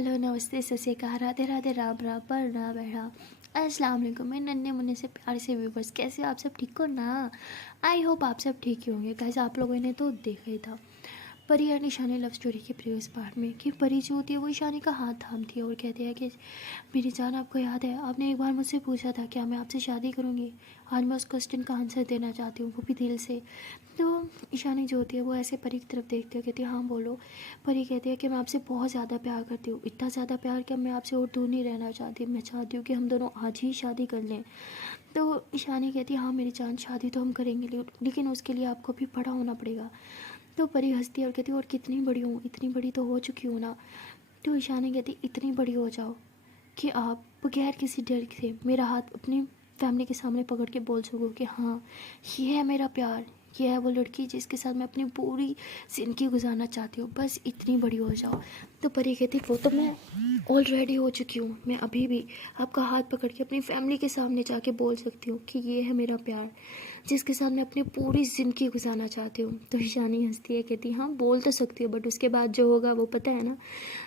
Hello नमस्ते सत श्री अकाल राधे राधे राम राम पर ना बैठा अस्सलाम वालेकुम। मैं नन्हे मुन्ने से प्यार से व्यूवर्स, कैसे हो आप सब? ठीक हो ना? आई होप आप सब ठीक ही होंगे। गाइस आप लोगों ने तो देखा ही था परी और निशानी लव स्टोरी के प्रीवियस पार्ट में कि परी जो होती है वो ईशानी का हाथ थामती है और कहती है कि मेरी जान, आपको याद है आपने एक बार मुझसे पूछा था क्या मैं आपसे शादी करूँगी। आज मैं उस क्वेश्चन का आंसर देना चाहती हूँ, वो भी दिल से। तो ईशानी जो होती है वो ऐसे परी की तरफ देखती है, कहती है हाँ बोलो। परी कहती है कि मैं आपसे बहुत ज़्यादा प्यार करती हूँ, इतना ज़्यादा प्यार कि मैं आपसे और दूर नहीं रहना चाहती। मैं चाहती हूँ कि हम दोनों आज ही शादी कर लें। तो ईशानी कहती है हाँ मेरी जान, शादी तो हम करेंगे लेकिन उसके लिए आपको भी बड़ा होना पड़ेगा। तो परी हंसती है और कहती है और कितनी बड़ी हूँ? इतनी बड़ी तो हो चुकी हूँ ना। तो ईशानी कहती इतनी बड़ी हो जाओ कि आप बगैर किसी डर से मेरा हाथ अपनी फैमिली के सामने पकड़ के बोल सको कि हाँ ये है मेरा प्यार, ये है वो लड़की जिसके साथ मैं अपनी पूरी ज़िंदगी गुजारना चाहती हूँ, बस इतनी बड़ी हो जाओ। तो परी कहती वो तो मैं ऑलरेडी हो चुकी हूँ, मैं अभी भी आपका हाथ पकड़ के अपनी फैमिली के सामने जाके बोल सकती हूँ कि ये है मेरा प्यार जिसके साथ मैं अपनी पूरी ज़िंदगी गुजारना चाहती हूँ। तो ईशानी हंसती है, कहती हाँ बोल तो सकती हो बट उसके बाद जो होगा वो पता है ना।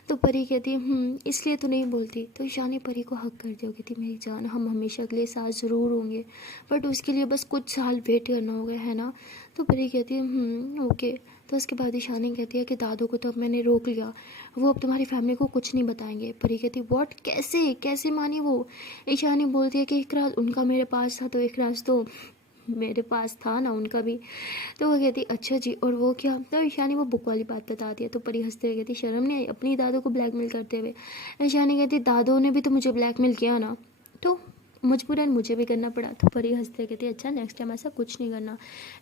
तो परी कहती है इसलिए तो नहीं बोलती। तो ईशानी परी को हक करती हो, कहती मेरी जान हम हमेशा के लिए साथ ज़रूर होंगे बट उसके लिए बस कुछ साल वेट करना होगा, है ना। तो परी कहती है ओके। तो उसके बाद ईशानी कहती है कि दादू को तो अब मैंने रोक लिया, वो अब तुम्हारी फैमिली को कुछ नहीं बताएंगे। परी कहती व्हाट, कैसे कैसे मानी वो? ईशानी बोलती है कि एक राज उनका मेरे पास था तो एक राज तो मेरे पास था ना उनका भी। तो वो कहती अच्छा जी और वो क्या? तो ईशानी वो बुक वाली बात बताती है। तो परी हंसते हुए कहती शर्म नहीं आई अपनी दादू को ब्लैकमेल करते हुए? ईशानी कहती दादू ने भी तो मुझे ब्लैकमेल किया ना, तो मजबूरन मुझे भी करना पड़ा। तो परी हंसते कहती अच्छा नेक्स्ट टाइम ऐसा कुछ नहीं करना।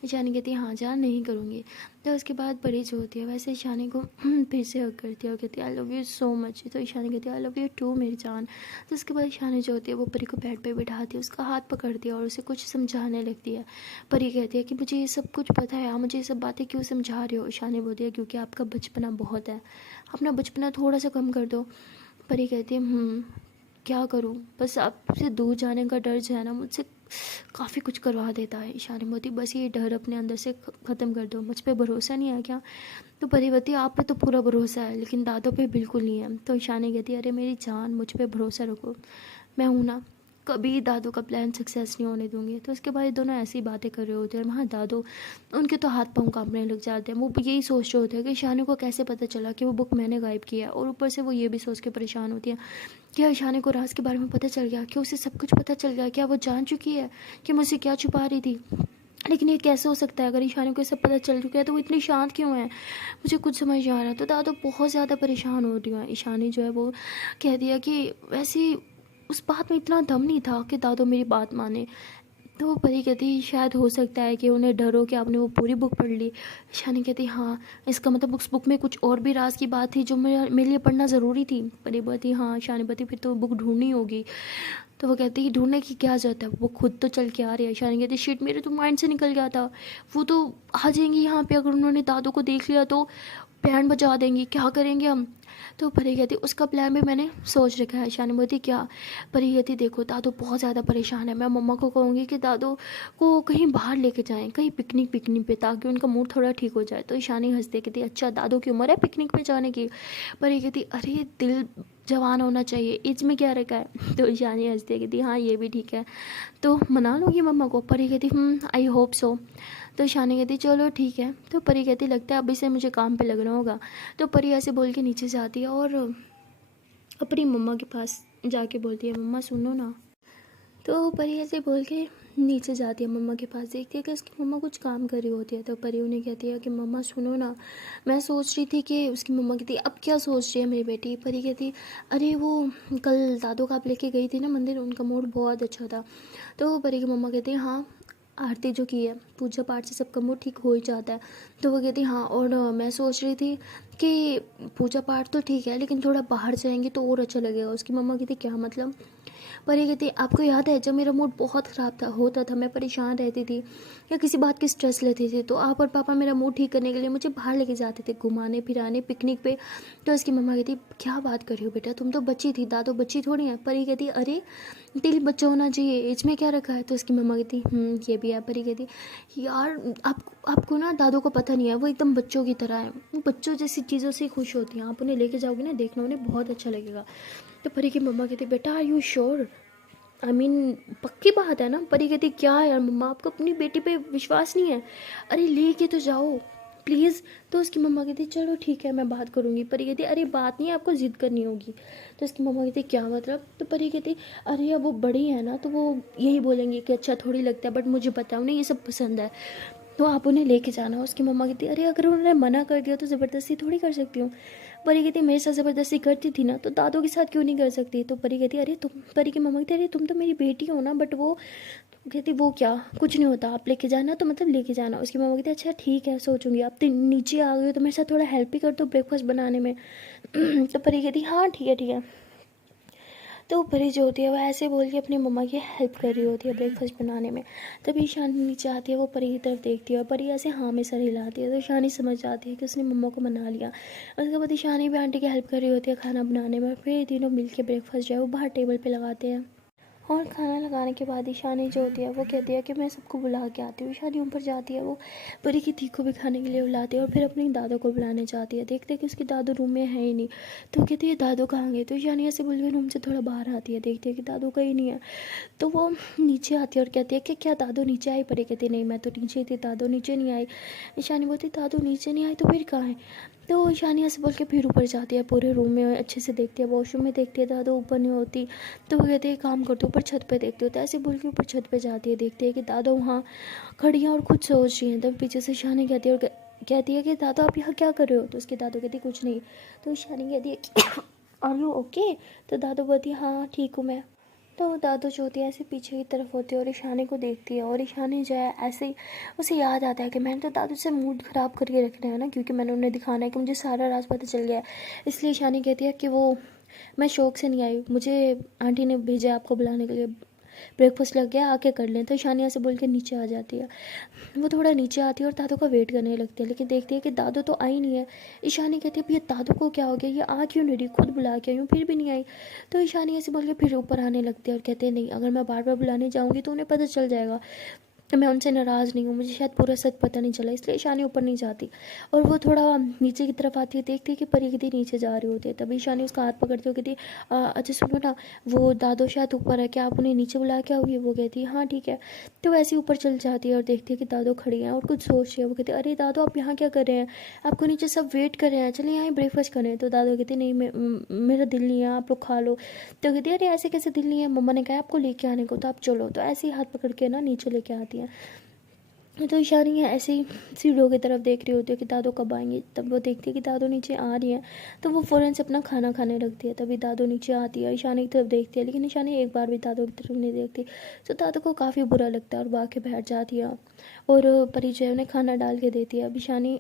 ईशानी कहती हाँ जान नहीं करूँगी। तो उसके बाद परी जो होती है वैसे ईशानी को फिर से हक करती है और कहती है I love you so much. तो ईशानी कहती है आई लव यू टू मेरी जान। तो उसके बाद ईशानी जो होती है वो परी को बेड पे बिठाती है, उसका हाथ पकड़ती है और उसे कुछ समझाने लगती है। परी कहती है कि मुझे ये सब कुछ पता है, आप मुझे ये सब बातें क्यों समझा रहे हो? ईशानी बोलती है क्योंकि आपका बचपना बहुत है, अपना बचपना थोड़ा सा कम कर दो। परी कहती है क्या करूं, बस आपसे दूर जाने का डर जो है ना मुझसे काफ़ी कुछ करवा देता है। ईशानी मोती बस ये डर अपने अंदर से ख़त्म कर दो, मुझ पे भरोसा नहीं है क्या? तो परिवती आप पे तो पूरा भरोसा है लेकिन दादों पे बिल्कुल नहीं है। तो ईशानी कहती है अरे मेरी जान मुझ पे भरोसा रखो, मैं हूँ ना, कभी दादू का प्लान सक्सेस नहीं होने दूंगी। तो उसके बाद ये दोनों ऐसी बातें कर रहे होते हैं। वहाँ दादू उनके तो हाथ पाँव कांपने लग जाते हैं, वो यही सोच रहे होते हैं कि ईशानी को कैसे पता चला कि वो बुक मैंने गायब किया है। और ऊपर से वो ये भी सोच के परेशान होती है क्या ईशानी को राज के बारे में पता चल गया, क्या उसे सब कुछ पता चल गया, क्या वो जान चुकी है कि मुझसे क्या छुपा रही थी। लेकिन ये कैसे हो सकता है? अगर ईशानी को सब पता चल चुका है तो वो इतनी शांत क्यों है? मुझे कुछ समझ नहीं आ रहा। तो दादू बहुत ज़्यादा परेशान हो रही है। ईशानी जो है वो कह दिया कि वैसे उस बात में इतना दम नहीं था कि दादू मेरी बात माने। तो परी कहती शायद हो सकता है कि उन्हें डर हो कि आपने वो पूरी बुक पढ़ ली। ईशानी कहती हाँ इसका मतलब उस बुक में कुछ और भी राज की बात थी जो मेरे लिए पढ़ना ज़रूरी थी। परी बोलती हाँ। ईशानी बोलती फिर तो बुक ढूंढनी होगी। तो वो कहती है ढूंढने की क्या ज़रूरत है, वो खुद तो चल के आ रही है। ईशानी कहती शिट मेरे तो माइंड से निकल गया था, वो तो आ जाएंगी यहाँ पे, अगर उन्होंने दादू को देख लिया तो बैंड बजा देंगी, क्या करेंगे हम? तो परी कहती उसका प्लान भी मैंने सोच रखा है। ईशानी बोलती क्या? परी कहती देखो दादू बहुत ज़्यादा परेशान है, मैं मम्मा को कहूँगी कि दादू को कहीं बाहर लेके जाएं, कहीं पिकनिक पे, ताकि उनका मूड थोड़ा ठीक हो जाए। तो ईशानी हंसते कहती अच्छा दादू की उम्र है पिकनिक पे जाने की? परी कहती अरे दिल जवान होना चाहिए, एज में क्या रखा है? तो ईशानी हंसती है कहती हाँ ये भी ठीक है, तो मना लूँगी मम्मा को। परी कहती आई होप सो। तो ईशानी कहती चलो ठीक है। तो परी कहती लगता है अभी से मुझे काम पे लगना होगा। तो परी ऐसे बोल के नीचे जाती है और अपनी मम्मा के पास जाके बोलती है मम्मा सुनो ना। तो परी ऐसे बोल के नीचे जाती है मम्मा के पास, देखती है कि उसकी मम्मा कुछ काम कर रही होती है। तो परी उन्हें कहती है कि मम्मा सुनो ना, मैं सोच रही थी कि उसकी मम्मा कहती अब क्या सोच रही है मेरी बेटी? परी कहती अरे वो कल दादू का आप लेके गई थी ना मंदिर, उनका मूड बहुत अच्छा था। तो परी की मम्मा कहती है हाँ आरती जो की है, पूजा पाठ से सबका मूड ठीक हो ही जाता है। तो वो कहती हाँ और मैं सोच रही थी कि पूजा पाठ तो ठीक है लेकिन थोड़ा बाहर जाएंगे तो और अच्छा लगेगा। उसकी मम्मा कहती क्या मतलब? परी कहती आपको याद है जब मेरा मूड बहुत ख़राब होता था, मैं परेशान रहती थी या किसी बात की स्ट्रेस लेती थी, तो आप और पापा मेरा मूड ठीक करने के लिए मुझे बाहर लेके जाते थे घुमाने फिराने पिकनिक पे। तो उसकी मम्मा कहती क्या बात कर रही हो बेटा, तुम तो बच्ची थी, दादू बच्ची थोड़ी है। परी कहती अरे दिल बच्चा होना चाहिए, एज में क्या रखा है? तो उसकी मम्मा कहती ये भी है। परी कहती यार आप आपको ना दादू को पता नहीं है, वो एकदम बच्चों की तरह है, वो बच्चों जैसी चीज़ों से ही खुश होती हैं। आप उन्हें लेके जाओगे ना, देखना उन्हें बहुत अच्छा लगेगा। तो परी की मम्मा कहती बेटा are you sure, I mean पक्की बात है ना। परी कहती क्या यार मम्मा, आपको अपनी बेटी पे विश्वास नहीं है, अरे लेके तो जाओ प्लीज़। तो उसकी मम्मा कहती चलो ठीक है मैं बात करूँगी। परी कहती अरे बात नहीं है, आपको ज़िद करनी होगी। तो उसकी मम्मा कहती क्या मतलब। तो परी कहती अरे अब वो बड़ी है ना, तो वो यही बोलेंगे कि अच्छा थोड़ी लगता है, बट मुझे पता है उन्हें ये सब पसंद है, तो आप उन्हें लेके जाना। उसकी मम्मा कहती अरे अगर उन्होंने मना कर दिया तो ज़बरदस्ती थोड़ी कर सकती हूँ। परी कहती मेरे साथ ज़बरदस्ती करती थी ना, तो दादू के साथ क्यों नहीं कर सकती। तो परी कहती अरे तुम, परी की मम्मा कहती अरे तुम तो मेरी बेटी हो ना, बट वो कहती वो क्या, कुछ नहीं होता, आप लेके जाना तो मतलब लेके जाना। उसकी मम्मा कहती अच्छा ठीक है सोचूंगी। आप नीचे आ गए हो तो मेरे साथ थोड़ा हेल्प ही कर दो ब्रेकफास्ट बनाने में। तो परी कहती हाँ ठीक है ठीक है। तो परी जो होती है वो ऐसे बोल के अपनी मम्मा की हेल्प कर रही होती है ब्रेकफास्ट बनाने में। तभी शानी नीचे आती है, वो परी की तरफ देखती है और परी ऐसे हाँ में सर हिलाती है। तो शानी समझ जाती है कि उसने मम्मा को मना लिया। उसके बाद शानी भी आंटी की हेल्प कर रही होती है खाना बनाने में। फिर तीनों मिल के ब्रेकफास्ट जो है वो बाहर टेबल पर लगाते हैं। और खाना लगाने के बाद ईशानी जो होती है वो कहती है कि मैं सबको बुला के आती हूँ। ईशानी ऊपर जाती है, वो परी की धी को भी खाने के लिए बुलाती है और फिर अपनी दादू को बुलाने जाती है। देखते कि उसकी दादू रूम में है ही नहीं, तो कहती है दादू कहाँ गए। तो ईशानी ऐसे बोल के रूम से थोड़ा बाहर आती है, देखती है कि दादू कहीं नहीं है। तो वो नीचे आती है और कहती है कि क्या दादू नीचे आई। परी कहती नहीं मैं तो नीचे ही थी, दादू नीचे नहीं आई। ईशानी बोलती दादू नीचे नहीं आई तो फिर कहाँ है। तो ईशानी ऐसे बोल के फिर ऊपर जाती है, पूरे रूम में अच्छे से देखती है, वॉशरूम में देखती है, दादू ऊपर नहीं होती। तो वो कहती है काम करती हूँ ऊपर छत पे देखती हूँ। तो ऐसे बोल के ऊपर छत पे जाती है, देखती है कि दादू वहाँ खड़ी हैं और कुछ सोच रही हैं। तब पीछे से ईशानी कहती है और कहती है कि दादू आप यहाँ क्या कर रहे हो। तो उसकी दादू कहती कुछ नहीं। तो ईशानी कहती है आर यू ओके। तो दादू बोलती है हाँ ठीक हूँ मैं। तो दादू जो होती है ऐसे पीछे की तरफ होती है और ईशानी को देखती है। और ईशानी जो है ऐसे ही उसे याद आता है कि मैंने तो दादू से मूड ख़राब करके रखना है ना, क्योंकि मैंने उन्हें दिखाना है कि मुझे सारा राज पता चल गया है। इसलिए ईशानी कहती है कि वो मैं शौक से नहीं आई, मुझे आंटी ने भेजा आपको बुलाने के लिए, ब्रेकफास्ट लग गया आके कर लें। तो ईशानी ऐसे बोल के नीचे आ जाती है। वो थोड़ा नीचे आती है और दादू का वेट करने लगती है, लेकिन देखती है कि दादू तो आई नहीं है। ईशानी कहती है ये दादू को क्या हो गया, ये आ क्यों नहीं रही, खुद बुला के आई हूँ फिर भी नहीं आई। तो ईशानी ऐसे बोल के फिर ऊपर आने लगती है और कहते हैं नहीं अगर मैं बार बार बुलाने जाऊँगी तो उन्हें पता चल जाएगा मैं उनसे नाराज़ नहीं हूँ, मुझे शायद पूरा सच पता नहीं चला, इसलिए ईशानी ऊपर नहीं जाती। और वो थोड़ा नीचे की तरफ आती है, देखती है कि परी कितनी नीचे जा रही होती है। तभी ईशानी उसका हाथ पकड़ती हो, कहती अच्छा सुनो ना, वो दादू शायद ऊपर है, क्या आप उन्हें नीचे बुला के आओगी। वो कहती है हाँ ठीक है। तो वैसे ही ऊपर चल जाती है और देखती है कि दादू खड़ी हैं और कुछ सोच रही है। वो कहती है अरे दादू आप यहाँ क्या कर रहे हैं, आपको नीचे सब वेट कर रहे हैं, चलिए यहाँ ब्रेकफास्ट करें। तो दादू कहते नहीं मेरा दिल नहीं है, आप लोग खा लो। तो कहती है अरे ऐसे कैसे दिल नहीं है, मम्मा ने कहा आपको लेके आने को, तो आप चलो। तो ऐसे ही हाथ पकड़ के ना नीचे लेके आती है। तो इशानी है ऐसे ही सीढ़ियों की तरफ देख रही होती है कि दादू कब आएंगे। तब वो देखती है कि दादू नीचे आ रही है, तो वो फ़ौरन से अपना खाना खाने लगती है। तभी दादू नीचे आती है, ईशानी की तरफ देखती है, लेकिन ईशानी एक बार भी दादू की तरफ नहीं देखती। तो दादू को काफ़ी बुरा लगता है और वो आके बैठ जाती है और परी जो है उन्हें खाना डाल के देती है। अब ईशानी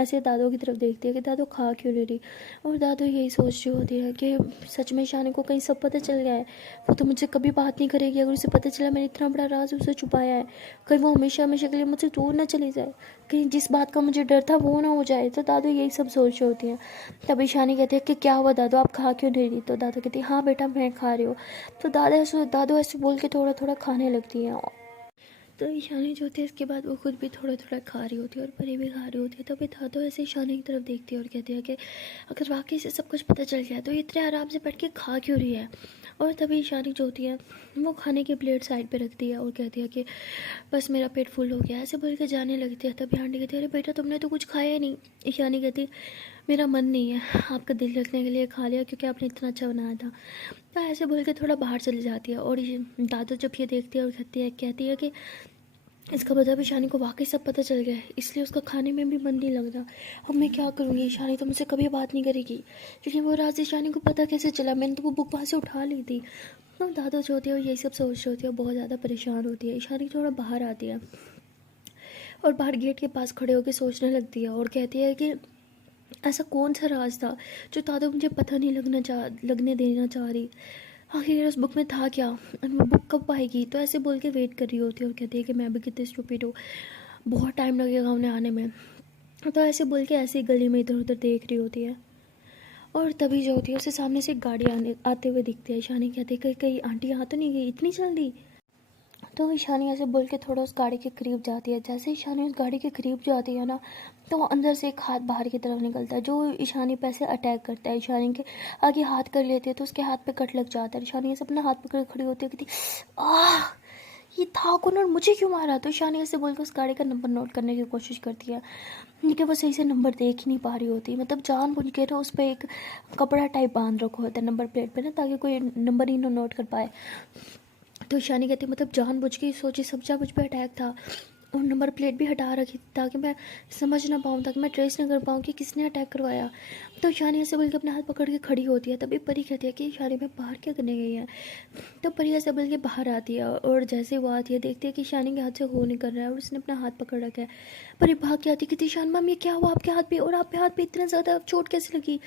ऐसे दादू की तरफ देखती है कि दादू खा क्यों नहीं रही। और दादू यही सोच रही होती है कि सच में ईशानी को कहीं सब पता चल गया है, वो तो मुझसे कभी बात नहीं करेगी। अगर उसे पता चला मैंने इतना बड़ा राज उसे छुपाया है, कहीं वो हमेशा हमेशा के लिए मुझसे दूर ना चली जाए, कहीं जिस बात का मुझे डर था वो ना हो जाए। तो दादू यही सब सोच रही होती हैं। तभी ईशानी कहती है कि क्या हुआ दादू, आप खा क्यों नहीं रही। तो दादू कहती है हाँ बेटा मैं खा रही हूँ। तो दादू ऐसे बोल के थोड़ा थोड़ा खाने लगती हैं। तो ईशानी जो होती है इसके बाद वो खुद भी थोड़ा थोड़ा खा रही होती है और परी भी खा रही होती है। तभी दादू ऐसे ईशानी की तरफ देखती है और कहती है कि अगर वाकई से सब कुछ पता चल गया तो इतने आराम से बैठ के खा क्यों रही है। और तभी ईशानी जो होती है वो खाने की प्लेट साइड पे रखती है और कहती है कि बस मेरा पेट फुल हो गया, ऐसे बोल के जाने लगती है। तभी आंटी कहती है अरे बेटा तुमने तो कुछ खाया ही नहीं। ईशानी कहती मेरा मन नहीं है, आपका दिल रखने के लिए खा लिया क्योंकि आपने इतना अच्छा बनाया था। तो ऐसे बोल के थोड़ा बाहर चली जाती है। और दादू जब ये देखती है और कहती है कि इसका मतलब ईशानी को वाकई सब पता चल गया है, इसलिए उसका खाने में भी मन नहीं लग रहा। अब मैं क्या करूँगी, ईशानी तो मुझसे कभी बात नहीं करेगी, क्योंकि वो राज ईशानी को पता कैसे चला, मैंने तो वो बुक वहाँ से उठा ली थी। तो दादू जो होती है यही सब सोच रही होती है, बहुत ज़्यादा परेशान होती है। ईशानी थोड़ा बाहर आती है और बाहर गेट के पास खड़े होकर सोचने लगती है और कहती है कि ऐसा कौन सा राज था जो दादू मुझे पता नहीं लगने देना चाह रही। आखिर उस बुक में था क्या, और वो बुक कब आएगी। तो ऐसे बोल के वेट कर रही होती है और कहती है कि मैं भी कितनी स्टूपिड हूँ, बहुत टाइम लगेगा उन्हें आने में। तो ऐसे बोल के ऐसे ही गली में इधर उधर देख रही होती है। और तभी जो होती है उसे सामने से एक गाड़ी आते हुए दिखती है। ईशानी कहती है कहीं कहीं आंटी यहाँ तो नहीं गई इतनी जल्दी। तो ईशानी ऐसे बोल के थोड़ा उस गाड़ी के करीब जाती है। जैसे ईशानी उस गाड़ी के करीब जाती है ना, तो अंदर से एक हाथ बाहर की तरफ निकलता है जो ईशानी पे ऐसे अटैक करता है। ईशानी के आगे हाथ कर लेती है तो उसके हाथ पे कट लग जाता है। ईशानी ऐसे अपना हाथ पकड़ खड़ी होती है, कहती आह ये था कौन और मुझे क्यों मारा। तो ईशानी ऐसे बोल के उस गाड़ी का नंबर नोट करने की कोशिश करती है, लेकिन वो सही से नंबर देख ही नहीं पा रही होती। मतलब जानबूझ के ना उस पर एक कपड़ा टाइप बांध रखा होता है नंबर प्लेट पे ना, ताकि कोई नंबर ही ना नोट कर पाए। तो ईशानी कहती मतलब जानबूझ के सोची समझा मुझ पर अटैक था, और नंबर प्लेट भी हटा रखी ताकि मैं समझ ना पाऊँ, ताकि मैं ट्रेस ना कर पाऊँ कि किसने अटैक करवाया। तो ईशानी ऐसे बोल के अपने हाथ पकड़ के खड़ी होती है। तभी परी कहती है कि ईशानी में बाहर क्या करने गई है। तो परी ऐसे बोल के बाहर आती है, और जैसे वो आती है देखती है कि ईशानी के हाथ से हो नहीं कर रहा है और उसने अपना हाथ पकड़ रखा है। परी भाग के आती है कि ईशान मैम ये क्या हुआ आपके हाथ पे, और आपके हाथ पे इतना ज़्यादा चोट कैसे लगी,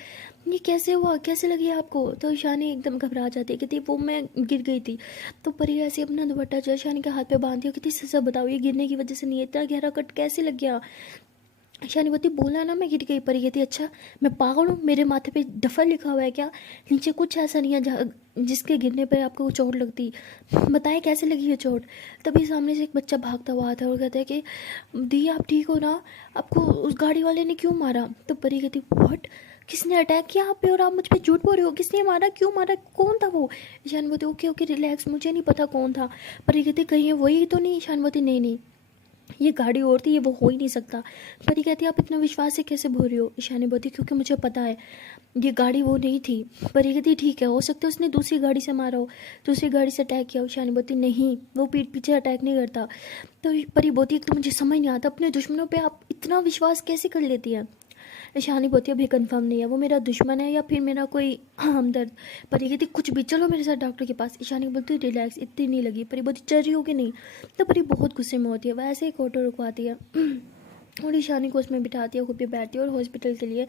ये कैसे हुआ, कैसे लगी आपको। तो ईशानी एकदम घबरा जाती है, कहती वो मैं गिर गई थी। तो परी ऐसे अपना दुपट्टा जो ईशानी के हाथ पे बांध दिया, कहती सच बताओ ये गिरने की वजह से नहीं है, इतना गहरा कट कैसे लग गया। ईशानी बोलती बोला ना मैं गिर गई। परी कहती अच्छा मैं पागल हूँ, मेरे माथे पे डफर लिखा हुआ है क्या, नीचे कुछ ऐसा नहीं है जहाँ जिसके गिरने पर आपको चोट लगती, बताए कैसे लगी है चोट। तभी सामने से एक बच्चा भागता हुआ आता है और कहता है कि दी आप ठीक हो ना, आपको उस गाड़ी वाले ने क्यों मारा। तो परी कहती व्हाट, किसने अटैक किया आप पे और आप मुझ पे झूठ बोल रहे हो, किसने मारा, क्यों मारा, कौन था वो। ईशान बोलती ओके ओके रिलैक्स, मुझे नहीं पता कौन था। परी कहती कहीं वही तो नहीं। ईशान बोलती नहीं नहीं ये गाड़ी और थी, ये वो हो ही नहीं सकता। परी कहती आप इतना विश्वास से कैसे बोल रही हो। ईशानी बोलती क्योंकि मुझे पता है ये गाड़ी वो नहीं थी। परी कहती ठीक है हो सकता है उसने दूसरी गाड़ी से मारा हो, दूसरी गाड़ी से अटैक किया। ईशानी बोलती नहीं वो पीठ पीछे अटैक नहीं करता। तो परी बोलती तो मुझे समझ नहीं आता अपने दुश्मनों पे आप इतना विश्वास कैसे कर लेती है। ईशानी बोलती अभी कंफर्म नहीं है वो मेरा दुश्मन है या फिर मेरा कोई हमदर्द। परी कहती कुछ भी, चलो मेरे साथ डॉक्टर के पास। ईशानी बोलती रिलैक्स, इतनी नहीं लगी। परी बोलती चल रही होगी नहीं। तो परी बहुत गुस्से में होती है, वह ऐसे एक ऑटो रुकवाती है और ईशानी को उसमें बिठाती है, खुद भी बैठती है और हॉस्पिटल के लिए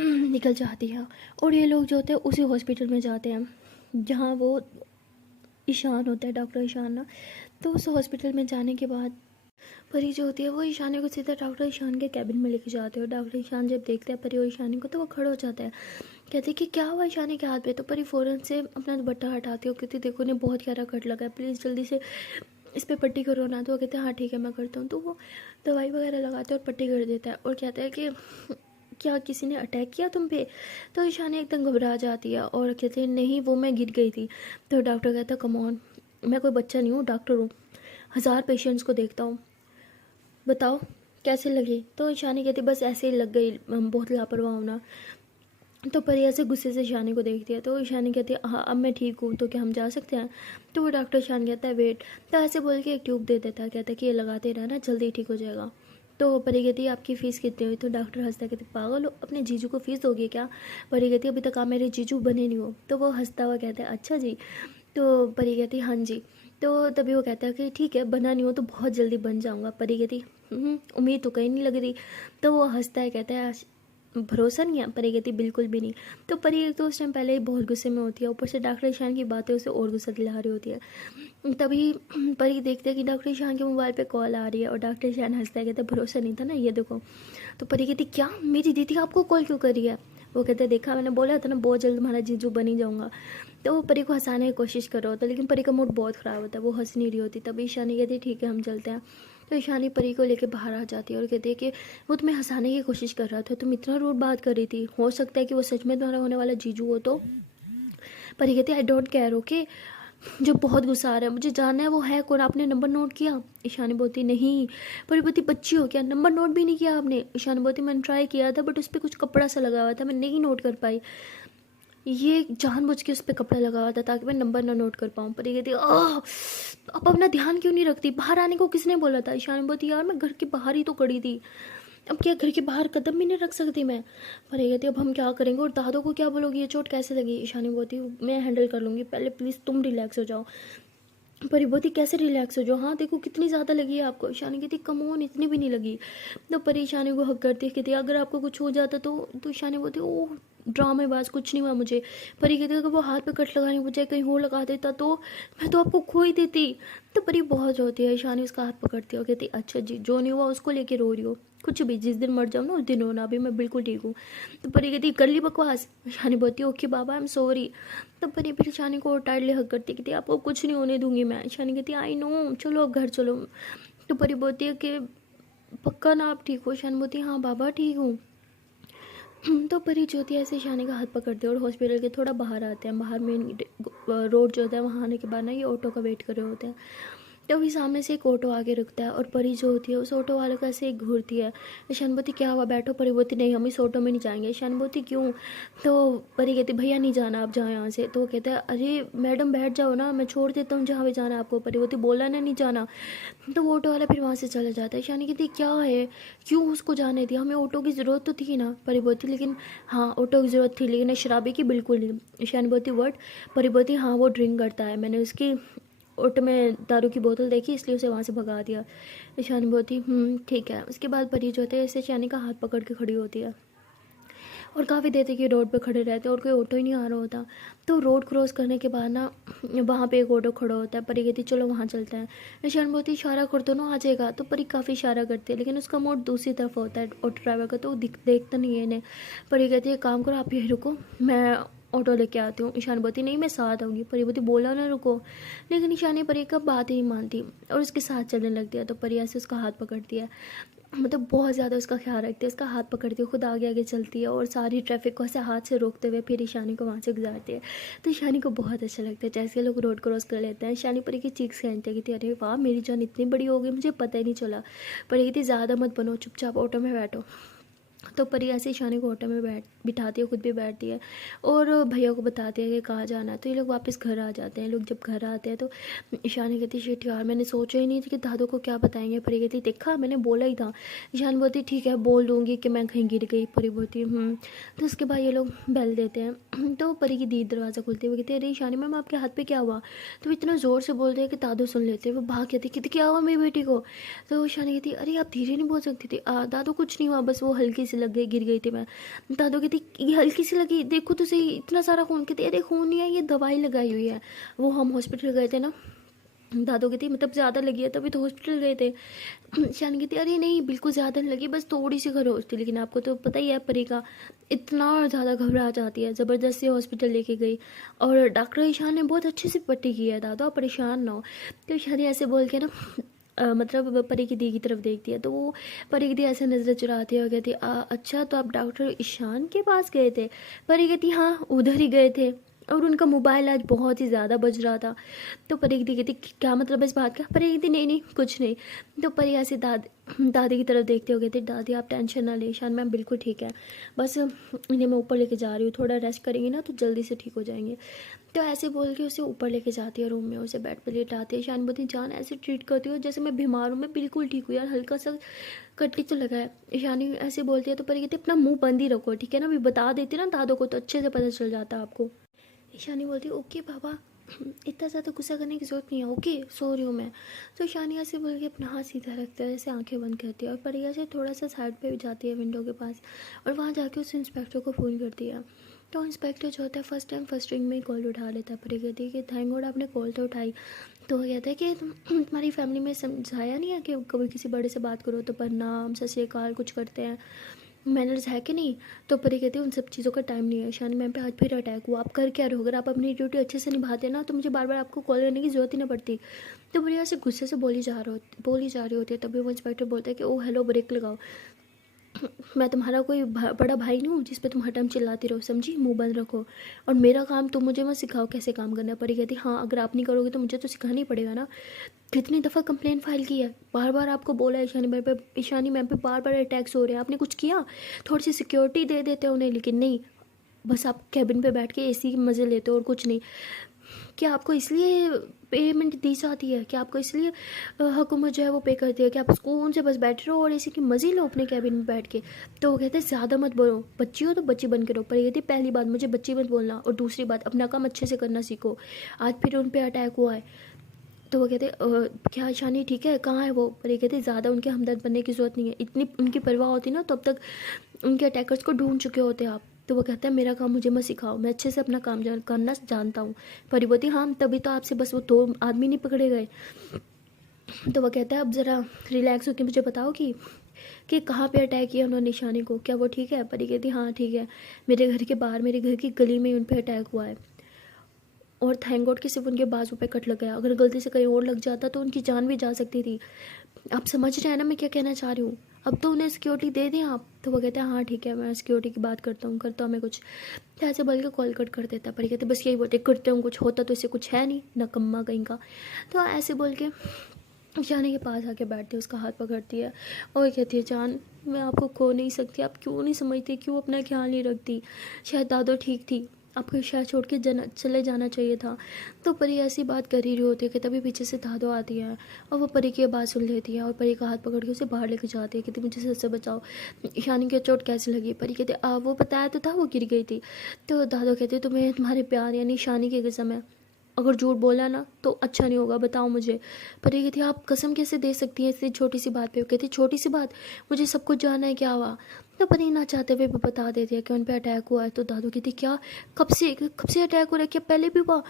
निकल जाती है। और ये लोग जो होते हैं उसी हॉस्पिटल में जाते हैं जहाँ वो ईशान होता है, डॉक्टर ईशान ना। तो उस हॉस्पिटल में जाने के बाद परी जो होती है वो ईशानी को सीधा डॉक्टर ईशान के कैबिन में लेके जाते हैं। और डॉक्टर ईशान जब देखते हैं परी और ईशानी को तो वो खड़ा हो जाता है, कहते हैं कि क्या हुआ ईशानी के हाथ पे। तो परी फ़ौरन से अपना दुपट्टा हटाती है और कहती देखो ने बहुत गहरा कट लगा है, प्लीज़ जल्दी से इस पर पट्टी करो ना। तो वो कहते हैं हाँ ठीक है मैं करता हूँ। तो वो दवाई वगैरह लगाते हैं और पट्टी कर देता है और कहता है कि क्या किसी ने अटैक किया तुम पे। तो ईशानी एकदम घबरा जाती है और कहते हैं नहीं वो मैं गिर गई थी। तो डॉक्टर कहता है कम ऑन, मैं कोई बच्चा नहीं हूँ, डॉक्टर हूँ, 1000 पेशेंट्स को देखता हूँ, बताओ कैसे लगी। तो ईशानी कहती बस ऐसे ही लग गई, बहुत लापरवाह होना। तो परी ऐसे गुस्से से ईशानी को देखती है। तो ईशानी कहती है हाँ अब मैं ठीक हूँ तो क्या हम जा सकते हैं। तो वो डॉक्टर ईशान कहता है वेट। तो ऐसे बोल के एक ट्यूब दे देता है, कहता है कि ये लगाते रहना जल्दी ठीक हो जाएगा। तो परी कहती है आपकी फ़ीस कितनी हुई। तो डॉक्टर हंसता है, कहती पागल हो, अपने जीजू को फ़ीस दोगे क्या। परी कहती है अभी तक आप मेरे जीजू बने नहीं हो। तो वो हंसता हुआ कहता है अच्छा जी। तो परी कहती हाँ जी। तो तभी वो कहता है कि ठीक है बना नहीं हो तो बहुत जल्दी बन जाऊँगा। परी कहती उम्मीद तो कहीं नहीं लग रही। तो वो हंसता है, कहता है भरोसा नहीं है। परी कहती बिल्कुल भी नहीं। तो परी एक तो उस टाइम पहले ही बहुत गुस्से में होती है, ऊपर से डॉक्टर ईशान की बातें उसे और गुस्सा दिला रही होती है। तभी परी देखते है कि डॉक्टर ईशान के मोबाइल पे कॉल आ रही है और डॉक्टर ईशान हंसता है, कहता है भरोसा नहीं था ना, ये देखो। तो परी कहती क्या मेरी दीदी आपको कॉल क्यों कर रही है। वो कहते देखा मैंने बोला था ना बहुत जल्द तुम्हारा जीजू बन ही जाऊँगा। तो वो परी को हंसाने की कोशिश कर रहा होता है, लेकिन परी का मूड बहुत ख़राब होता है, वो हंस नहीं रही होती। तभी ईशानी कहती ठीक है हम चलते हैं। तो ईशानी परी को लेके बाहर आ जाती है और कहती है कि वो तुम्हें हंसाने की कोशिश कर रहा था, तुम इतना रूड बात कर रही थी, हो सकता है कि वो सच में तुम्हारा होने वाला जीजू हो। तो परी कहती है आई डोंट केयर ओके, जो बहुत गुस्सा आ रहा है मुझे जानना है वो है कौन, आपने नंबर नोट किया। ईशानी बोलती नहीं। परी बोलती बच्ची हो क्या, नंबर नोट भी नहीं किया आपने। ईशानी बोलती मैंने ट्राई किया था बट उस पर कुछ कपड़ा सा लगा हुआ था, मैं नहीं नोट कर पाई, ये जानबूझ के उस पर कपड़ा लगा हुआ था ताकि मैं नंबर ना नोट कर पाऊँ। पर ये कहती अब अपना ध्यान क्यों नहीं रखती, बाहर आने को किसने बोला था। ईशानी बोलती यार मैं घर के बाहर ही तो खड़ी थी, अब क्या घर के बाहर कदम भी नहीं रख सकती मैं। पर ये कहती अब हम क्या करेंगे और दादों को क्या बोलोगी, ये चोट कैसे लगी। ईशानी बोलती मैं हैंडल कर लूँगी, पहले प्लीज़ तुम रिलैक्स हो जाओ। परी बोलती कैसे रिलैक्स हो जाओ, हाँ देखो कितनी ज़्यादा लगी है आपको। ईशानी कहती कम ऑन इतनी भी नहीं लगी। तो परी ईशानी को हक करती है, कहती अगर आपको कुछ हो जाता तो ईशानी बोलती ओह ड्रामेबाज, कुछ नहीं हुआ मुझे। परी कहती अगर वो हाथ पे कट लगाने की बजाय कहीं और लगा देता तो मैं तो आपको खो ही देती। तो परी बहुत रोती है। ईशानी उसका हाथ पकड़ती है और कहती अच्छा जी जो नहीं हुआ उसको लेके रो रही हो, कुछ भी, जिस दिन मर जाऊँ ना उस दिन रोना, अभी मैं बिल्कुल ठीक हूँ। तो परी कहती कर ली बकवास। ईशानी बोलती okay Baba I am sorry. तो परी फिर ईशानी को टाइटली हक करती, कहती आपको कुछ नहीं होने दूंगी मैं। ईशानी कहती आई नो, चलो अब घर चलो। तो परी बोलती है कि पक्का ना आप ठीक हो। ईशानी बोलती हाँ बाबा ठीक हूँ। तो परी ज्योति ऐसे ईशानी का हाथ पकड़ते हैं और हॉस्पिटल के थोड़ा बाहर आते हैं। बाहर मेन रोड जो होता है वहाँ आने के बाद ना ये ऑटो का वेट कर रहे होते हैं। तो वही सामने से एक ऑटो आगे रुकता है और परी जो होती है उस ऑटो वाले को ऐसे ही घूरती है। ईशान बोलती क्या हुआ बैठो। परी बोलती नहीं हम इस ऑटो में नहीं जाएंगे। ईशान बोलती क्यों। तो परी कहती भैया नहीं जाना आप जाओ यहाँ से। तो वो कहता है अरे मैडम बैठ जाओ ना, मैं छोड़ देता हूँ जहाँ भी जाना है आपको। परी बोलती बोला ना नहीं जाना। तो वो ऑटो वाला फिर वहाँ से चला जाता है। ईशानी कहती क्या है, क्यों उसको जाने दिया, हमें ऑटो की ज़रूरत तो थी ना। परी बोलती लेकिन हाँ ऑटो की ज़रूरत थी लेकिन शराबी की बिल्कुल नहीं। ईशानी बोलती वर्ड। परी बोलती हाँ वो ड्रिंक करता है, मैंने उसकी ऑटो में दारू की बोतल देखी इसलिए उसे वहाँ से भगा दिया। ईशानी बोलती ठीक है। उसके बाद परी जो होती है ऐसे ईशानी का हाथ पकड़ के खड़ी होती है और काफ़ी देर तक ये रोड पे खड़े रहते हैं और कोई ऑटो ही नहीं आ रहा होता। तो रोड क्रॉस करने के बाद ना वहाँ पे एक ऑटो खड़ा होता है। परी कहती चलो वहाँ चलते हैं। ईशान बहुत ही इशारा कर दो ना आ जाएगा। तो परी काफ़ी इशारा करती है लेकिन उसका मोड़ दूसरी तरफ होता है ऑटो ड्राइवर का, तो वो देखता नहीं है इन्हें। परी कहती है काम करो आप यहीं रुको मैं ऑटो लेके आती हूँ। ईशान बोती नहीं मैं साथ आऊँगी। परी बोती बोला ना रुको। लेकिन ईशानी परी का बात ही नहीं मानती और उसके साथ चलने लगती है। तो परी ऐसे उसका हाथ पकड़ती है, मतलब बहुत ज़्यादा उसका ख्याल रखती है, उसका हाथ पकड़ती है, खुद आगे आगे चलती है और सारी ट्रैफिक को ऐसे हाथ से रोकते हुए फिर ईशानी को वहाँ से गुजारती है। तो ईशानी को बहुत अच्छा लगता है जैसे लोग रोड क्रॉस कर लेते हैं। ईशानी परी की चीख से कहती है कि अरे वाह मेरी जान इतनी बड़ी हो गई मुझे पता ही नहीं चला। परी कहती ज़्यादा मत बनो, चुपचाप ऑटो में बैठो। तो परी ऐसे ईशानी को ऑटो में बिठाती है, खुद भी बैठती है और भैया को बताती है कि कहाँ जाना है। तो ये लोग वापस घर आ जाते हैं। लोग जब घर आते हैं तो ईशानी कहती शिट यार मैंने सोचा ही नहीं था कि दादू को क्या बताएंगे। परी कहती देखा मैंने बोला ही था। ईशानी बोलती ठीक है बोल दूँगी कि मैं कहीं गिर गई। परी बोलती तो उसके बाद ये लोग बेल देते हैं। तो परी की दीदी दरवाज़ा खुलती है, वो कहती है अरे ईशानी मैम आपके हाथ पर क्या हुआ। तो इतना ज़ोर से बोलते हैं कि दादू सुन लेते हैं। वो भाग कहती कहती क्या हुआ मेरी बेटी को। तो ईशानी कहती अरे आप धीरे नहीं बोल सकती थी। दादू कुछ नहीं हुआ बस वो हल्की सी लग गई, गिर गई थी मैं। दादू कहती ये हल्की सी लगी, देखो तो सही इतना सारा खून। कहती अरे खून नहीं है ये दवाई लगाई हुई है। वो हम हॉस्पिटल गए थे ना, दादू कहती मतलब ज़्यादा लगी है तभी तो हॉस्पिटल गए थे। शान कहती अरे नहीं बिल्कुल ज़्यादा नहीं लगी बस थोड़ी सी खरोच थी। लेकिन आपको तो पता ही है परी का इतना ज़्यादा घबरा जाती है, ज़बरदस्ती हॉस्पिटल लेके गई और डॉक्टर ईशान ने बहुत अच्छे से पट्टी की है। दादा आप परेशान ना हो। तो ईशान ऐसे बोल के ना मतलब परी की दी की तरफ देखती है। तो वो परी की दी ऐसे नज़र चुराती है और कहती अच्छा तो आप डॉक्टर ईशान के पास गए थे। परी कहती हाँ उधर ही गए थे और उनका मोबाइल आज बहुत ही ज़्यादा बज रहा था। तो परी की दी कहती क्या मतलब इस बात का। परी कहती नहीं नहीं कुछ नहीं। तो परी ऐसे दादी की तरफ देखते हो कहती दादी आप टेंशन ना ले ईशान मैम बिल्कुल ठीक है, बस इन्हें मैं ऊपर लेके जा रही हूँ, थोड़ा रेस्ट करेंगे ना तो जल्दी से ठीक हो जाएंगे। तो ऐसे बोल के उसे ऊपर लेके जाती है रूम में, उसे बेड पर लेटाती है। ईशान बोलती जान ऐसे ट्रीट करती हो जैसे मैं बीमार हूँ, मैं बिल्कुल ठीक हूँ यार, हल्का सा कट्टी तो लगा है। ईशानी ऐसे बोलती है तो परी कहती अपना मुंह बंद ही रखो ठीक है ना, अभी बता देती ना दादों को तो अच्छे से पता चल जाता आपको। ईशानी बोलती ओके बाबा इतना ज़्यादा गुस्सा करने की ज़रूरत नहीं है, ओके सो रही हूँ मैं। तो ईशानी ऐसे बोल के अपना हाथ सीधा रखता है, जैसे आंखें बंद करती है और परिया से थोड़ा सा साइड पे जाती है विंडो के पास और वहाँ जाके उस इंस्पेक्टर को फ़ोन करती है। तो इंस्पेक्टर जो होता है फर्स्ट टाइम फर्स्ट रिंग में ही कॉल उठा लेता है। परी कहती है कि थैंक गॉड आपने कॉल तो उठाई। तो वो कहता है कि तुम्हारी फैमिली में समझाया नहीं है कि कभी किसी बड़े से बात करो तो प्रणाम सत श्री अकाल कुछ करते हैं, मैनर्स है कि नहीं। तो परी कहती है उन सब चीज़ों का टाइम नहीं है। ईशानी मैम पे आज फिर अटैक हुआ, आप कर क्या रहे हो, अगर आप अपनी ड्यूटी अच्छे से निभाते ना तो मुझे बार बार आपको कॉल करने की ज़रूरत ही ना पड़ती। तो परी ऐसे गुस्से से बोली जा रही होती है। तभी वो इंस्पेक्टर बोलता है कि ओ हेलो ब्रेक लगाओ, मैं तुम्हारा कोई बड़ा भाई नहीं हूँ जिस पे तुम हर टाइम चिल्लाती रहो, समझी, मुंह बंद रखो और मेरा काम तुम मुझे मत सिखाओ कैसे काम करना है। परी कहती हाँ अगर आप नहीं करोगे तो मुझे तो सिखाना ही पड़ेगा ना, कितनी दफ़ा कंप्लेंट फाइल की है, बार बार आपको बोला है ईशानी मैम पे बार बार अटैक्स हो रहे हैं, आपने कुछ किया, थोड़ी सी सिक्योरिटी दे देते हो उन्हें, लेकिन नहीं बस आप कैबिन पे बैठ के एसी के मज़े लेते हो और कुछ नहीं। क्या आपको इसलिए पेमेंट दी जाती है कि आपको इसलिए हुकूमत जो है वो पे करती है कि आप सुकून से बस बैठे रहो और इसी की मज़े लो अपने कैबिन में बैठ के। तो वो कहते हैं ज़्यादा मत बोलो, बच्ची हो तो बच्ची बन के रहो। पर ये थी पहली बात मुझे बच्ची मत बोलना और दूसरी बात अपना काम अच्छे से करना सीखो, आज फिर उन पर अटैक हुआ है। तो वो कहते क्या ईशानी ठीक है कहाँ है वो। पर ये कहते ज़्यादा उनके हमदर्द बनने की ज़रूरत नहीं है, इतनी उनकी परवाह होती ना तो अब तक उनके अटैकर्स को ढूंढ चुके होते आप। तो वो कहता है मेरा काम मुझे मत सिखाओ, मैं अच्छे से अपना काम करना जानता हूँ। परी बोलती हाँ तभी तो आपसे बस वो 2 आदमी नहीं पकड़े गए। तो वो कहता है अब ज़रा रिलैक्स होकर मुझे बताओ कि कि कहाँ पे अटैक किया उन्होंने ईशानी को, क्या वो ठीक है? परी कहती हाँ ठीक है, मेरे घर के बाहर, मेरे घर की गली में उन पर अटैक हुआ है, और थैंक गॉड कि सिर्फ उनके बाजू पे कट लग गया, अगर गलती से कहीं और लग जाता तो उनकी जान भी जा सकती थी। आप समझ रहे हैं ना मैं क्या कहना चाह रही हूँ? अब तो उन्हें सिक्योरिटी दे दें आप। तो वो कहते हैं हाँ ठीक है, मैं सिक्योरिटी की बात करता हूँ, करता हूँ मैं कुछ। तो ऐसे बोल के कॉल कट कर देता है। पर कहते बस यही बोलते करते हूँ कुछ, होता तो इससे कुछ है नहीं, नकम्मा कहीं का। तो ऐसे बोल के ईशानी के पास आके बैठती है, उसका हाथ पकड़ती है और कहती है जान मैं आपको खो नहीं सकती, आप क्यों नहीं समझती, क्यों अपना ख्याल नहीं रखती, शायद दादो ठीक थी, आपको शायद छोड़ के चले जाना चाहिए था। तो परी ऐसी बात कर ही रही होती है कि तभी पीछे से दादो आती है और वो परी की बात सुन लेती है और परी का हाथ पकड़ के उसे बाहर लेके जाती है, कहती मुझे सच से बचाओ, ईशानी की चोट कैसी लगी? परी कहती वो बताया तो था वो गिर गई थी। तो दादो कहते तुम्हें तुम्हारे प्यार यानी ईशानी की कसम है, अगर झूठ बोला ना तो अच्छा नहीं होगा, बताओ मुझे। पर ये कहती आप कसम कैसे दे सकती हैं इतनी छोटी सी बात पे? वो कहती छोटी सी बात, मुझे सब कुछ जानना है क्या हुआ। तो परी ना चाहते हुए भी बता देती है कि उन पर अटैक हुआ है। तो दादू कहती क्या, कब से अटैक हो रहा है, क्या पहले भी हुआ?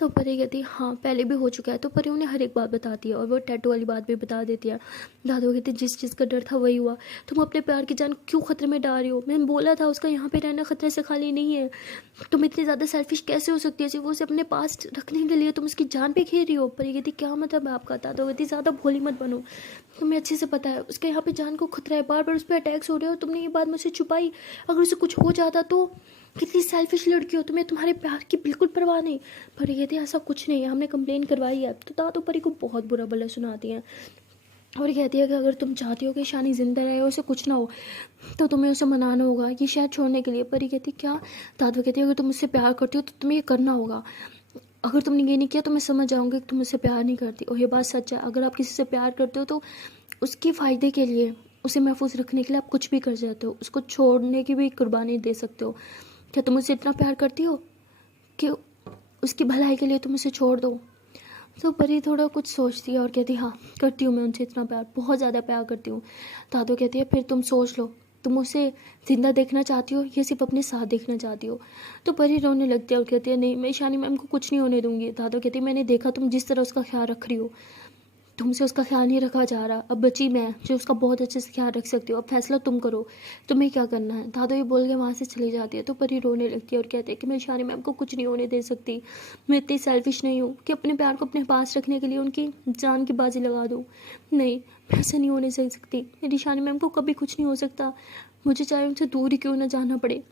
तो परी कहती हाँ पहले भी हो चुका है। तो परी उन्हें हर एक बात बताती है और वो टैटू वाली बात भी बता देती है। दादू कहती जिस चीज़ का डर था वही हुआ, तुम अपने प्यार की जान क्यों खतरे में डाल रही हो? मैंने बोला था उसका यहाँ पे रहना खतरे से खाली नहीं है, तुम इतनी ज़्यादा सेल्फिश कैसे हो सकती है? सिर्फ वो उसे अपने पास रखने के लिए तुम उसकी जान पे खेल रही हो। पर ये कहती क्या मतलब है आपका? दादा कहती ज़्यादा भोली मत बनो, तुम्हें अच्छे से पता है उसके यहाँ पे जान को खतरा है, बार बार उस पर अटैक्स हो रहे हो, तुमने ये बात मुझसे छुपाई, अगर उसे कुछ हो जाता तो? कितनी सेल्फिश लड़की हो, तुम्हें तुम्हारे प्यार की बिल्कुल परवाह नहीं। पर ये कहती ऐसा कुछ नहीं है, हमने कंप्लेन करवाई है। तो दादू परी को बहुत बुरा भला सुनाती हैं और कहती है कि अगर तुम चाहती हो कि शानी जिंदा रहे, उसे कुछ ना हो, तो तुम्हें उसे मनाना होगा ये शहर छोड़ने के लिए। पर ये कहती क्या? दादू कहती है अगर तुम मुझसे प्यार करती हो तो तुम्हें ये करना होगा, अगर तुमने ये नहीं किया तो मैं समझ जाऊंगी कि तुम मुझसे प्यार नहीं करती। और ये बात सच है, अगर आप किसी से प्यार करते हो तो उसके फ़ायदे के लिए, उसे महफूज रखने के लिए आप कुछ भी कर जाते हो, उसको छोड़ने की भी कुर्बानी दे सकते हो। क्या तुम मुझसे इतना प्यार करती हो कि उसकी भलाई के लिए तुम उसे छोड़ दो? तो परी थोड़ा कुछ सोचती है और कहती हाँ करती हूँ, मैं उनसे इतना प्यार, बहुत ज़्यादा प्यार करती हूँ। दादू कहती है फिर तुम सोच लो, तुम उसे ज़िंदा देखना चाहती हो या सिर्फ अपने साथ देखना चाहती हो? तो परी रोने लगती है और कहती है नहीं मैं ईशानी मैम को कुछ नहीं होने दूंगी। दादू कहती है मैंने देखा तुम जिस तरह उसका ख्याल रख रही हो, तुमसे उसका ख्याल नहीं रखा जा रहा, अब बची मैं जो उसका बहुत अच्छे से ख्याल रख सकती हूँ, अब फैसला तुम करो, तुम्हें क्या करना है। दादू ये बोल के वहाँ से चली जाती है। तो परी रोने लगती है और कहती है कि मैं ईशानी मैम को कुछ नहीं होने दे सकती, मैं इतनी सेल्फिश नहीं हूँ कि अपने प्यार को अपने पास रखने के लिए उनकी जान की बाजी लगा दूँ। नहीं मैं ऐसा नहीं होने दे सकती, मेरी ईशानी मैम को कभी कुछ नहीं हो सकता, मुझे चाहे उनसे दूर ही क्यों ना जाना पड़े,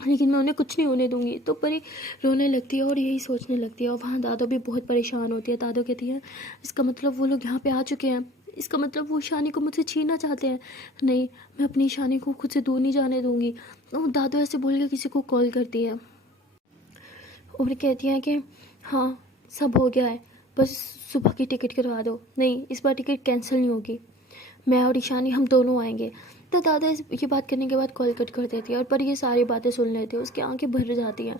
लेकिन मैं उन्हें कुछ नहीं होने दूंगी। तो परी रोने लगती है और यही सोचने लगती है और वहाँ दादो भी बहुत परेशान होती है। दादो कहती है इसका मतलब वो लोग यहाँ पे आ चुके हैं, इसका मतलब वो ईशानी को मुझसे छीनना चाहते हैं, नहीं मैं अपनी ईशानी को खुद से दूर नहीं जाने दूंगी। तो दादो ऐसे बोल के किसी को कॉल करती है और कहती है कि हाँ सब हो गया है, बस सुबह की टिकट करवा दो। नहीं इस बार टिकट कैंसिल नहीं होगी, मैं और ईशानी हम दोनों आएंगे। तो दादा ये बात करने के बाद कॉल कट कर देती है और पर ये सारी बातें सुन लेती है, उसकी आंखें भर जाती हैं।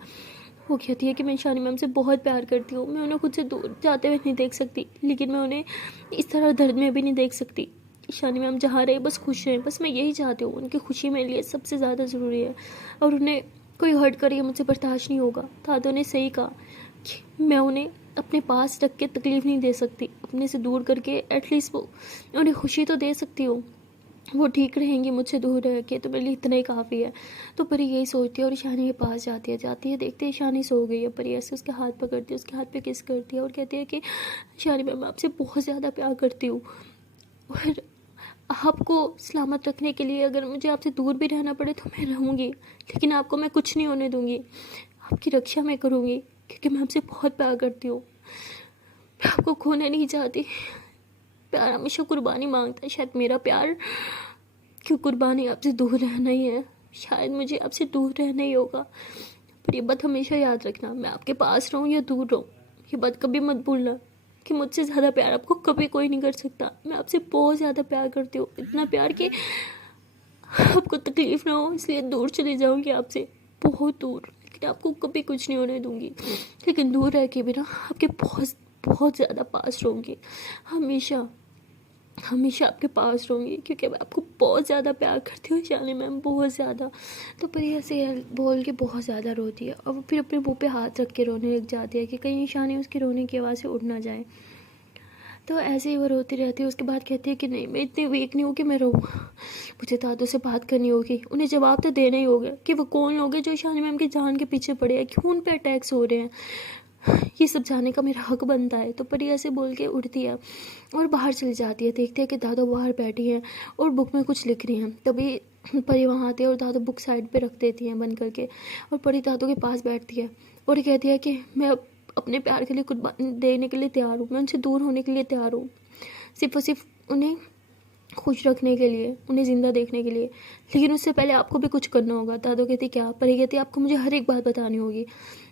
वो कहती है कि मैं ईशानी मैम से बहुत प्यार करती हूँ, मैं उन्हें खुद से दूर जाते हुए नहीं देख सकती, लेकिन मैं उन्हें इस तरह दर्द में भी नहीं देख सकती। ईशानी मैम जहाँ रहे बस खुश रहें, बस मैं यही चाहती हूँ, उनकी खुशी मेरे लिए सबसे ज़्यादा ज़रूरी है और उन्हें कोई हर्ट करे मुझसे बर्दाश्त नहीं होगा। दादो ने सही कहा कि मैं उन्हें अपने पास रख के तकलीफ़ नहीं दे सकती, अपने से दूर करके एटलीस्ट वो उन्हें खुशी तो दे सकती हूँ, वो ठीक रहेंगी मुझसे दूर रह के, तो मेरे लिए इतना ही काफ़ी है। तो परी यही सोचती है और ईशानी के पास जाती है देखते ईशानी सो गई है। परी ऐसे उसके हाथ पकड़ती है, उसके हाथ पे किस करती है और कहती है कि ईशानी मैं आपसे बहुत ज़्यादा प्यार करती हूँ और आपको सलामत रखने के लिए अगर मुझे आपसे दूर भी रहना पड़े तो मैं रहूँगी, लेकिन आपको मैं कुछ नहीं होने दूँगी, आपकी रक्षा मैं करूँगी क्योंकि मैं आपसे बहुत प्यार करती हूँ, मैं आपको खोना नहीं चाहती। प्यार हमेशा कुर्बानी मांगता है, शायद मेरा प्यार क्यों कुर्बानी आपसे दूर रहना ही है, शायद मुझे आपसे दूर रहना ही होगा। पर ये बात हमेशा याद रखना, मैं आपके पास रहूँ या दूर रहूँ, ये बात कभी मत भूलना कि मुझसे ज़्यादा प्यार आपको कभी कोई नहीं कर सकता। मैं आपसे बहुत ज़्यादा प्यार करती हूँ, इतना प्यार कि आपको तकलीफ़ ना हो इसलिए दूर चली जाऊँगी आपसे, बहुत दूर, लेकिन आपको कभी कुछ नहीं होने दूँगी, लेकिन दूर रह के भी ना आपके बहुत बहुत ज़्यादा पास रहूँगी, हमेशा हमेशा आपके पास रहूँगी क्योंकि मैं आपको बहुत ज़्यादा प्यार करती हूँ ईशानी मैम, बहुत ज़्यादा। तो परी ऐसे बोल के बहुत ज़्यादा रोती है और वो फिर अपने मुँह पे हाथ रख के रोने लग जाती है कि कहीं ईशानी उसकी रोने की आवाज़ से उड़ ना जाए। तो ऐसे ही वो रोती रहती है। उसके बाद कहती है कि नहीं, मैं इतनी वीक नहीं हूँ कि मैं रोऊँ, मुझे दादू से बात करनी होगी, उन्हें जवाब तो देना ही होगा कि वो कौन लोग हैं जो ईशानी मैम की जान के पीछे पड़े हैं, क्यों उन पर अटैक्स हो रहे हैं, ये सब जानने का मेरा हक बनता है। तो परी ऐसे बोल के उठती है और बाहर चली जाती है। देखते हैं कि दादू बाहर बैठी हैं और बुक में कुछ लिख रही हैं। तभी परी वहाँ आती है और दादू बुक साइड पे रख देती हैं बंद करके, और परी दादू के पास बैठती है और कहती है कि मैं अपने प्यार के लिए कुर्बानी देने के लिए तैयार हूँ, मैं उनसे दूर होने के लिए तैयार हूँ, सिर्फ और सिर्फ उन्हें खुश रखने के लिए, उन्हें ज़िंदा देखने के लिए, लेकिन उससे पहले आपको भी कुछ करना होगा। दादू कहती क्या? परी कहती आपको मुझे हर एक बात बतानी होगी।